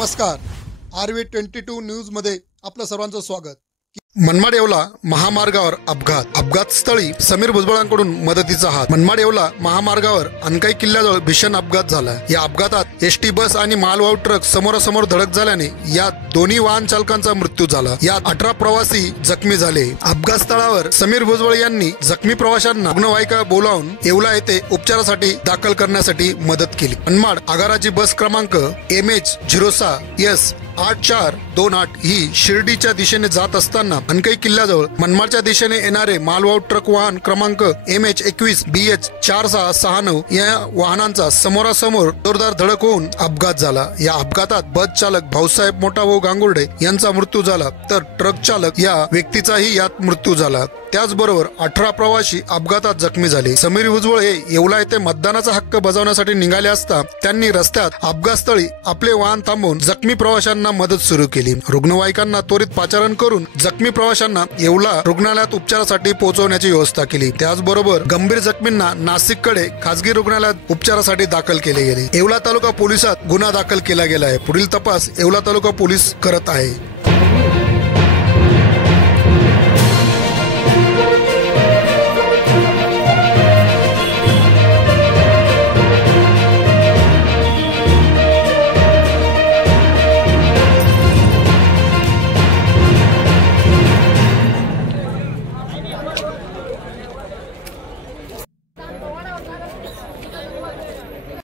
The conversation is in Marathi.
नमस्कार. RV22 न्यूज मध्ये आपलं सर्वांचं स्वागत. मनमाड येवला महामार्गावर अपघात स्थळी समीर भुजबळांकडून मदतीचा हात. मनमाड येवला महामार्गावर अनकाई किल्ल्याजवळ भीषण अपघात झाला. या अपघातात एसटी बस आणि मालवाहू ट्रक समोरासमोर धडक झाल्याने यात दोन्ही वाहन चालकांचा मृत्यू झाला. यात 18 प्रवासी जखमी झाले. अपघात स्थळावर समीर भुजबळ यांनी जखमी प्रवाशांना रुग्णवाहिका बोलावून येवला येथे उपचारासाठी दाखल करण्यासाठी मदत केली. मनमाड आगाराची बस क्रमांक MH06S 8428 ही शिर्डीच्या दिशेने जात असताना अनकाई किल्ल्याजवळ मनमाडच्या दिशेने येणारे मालवाहू ट्रक वाहन क्रमांक MH21 BH 4669 या वाहनांचा समोरासमोर जोरदार धडक होऊन अपघात झाला. या अपघातात बस चालक भाऊसाहेब मोठाभाऊ गांगुर्डे यांचा मृत्यू झाला, तर ट्रक चालक या व्यक्तीचाही यात मृत्यू झाला. त्याचबरोबर 18 प्रवासी अपघातात जखमी झाले. समीर भुजबळ हे येवला येथे मतदानाचा हक्क बजावण्यासाठी निघाले असता त्यांनी रस्त्यात अपघातस्थळी आपले वाहन थांबवून जखमी प्रवाशांना मदत सुरू केली. रुग्णवाहिकांना त्वरित पाचारण करून जखमी प्रवाशांना येवला रुग्णालयात उपचारासाठी पोहोचवण्याची व्यवस्था केली. त्याचबरोबर गंभीर जखमींना नाशिककडे खासगी रुग्णालयात उपचारासाठी दाखल केले गेले. येवला तालुका पोलिसात गुन्हा दाखल केला गेला आहे. पुढील तपास येवला तालुका पोलीस करत आहे.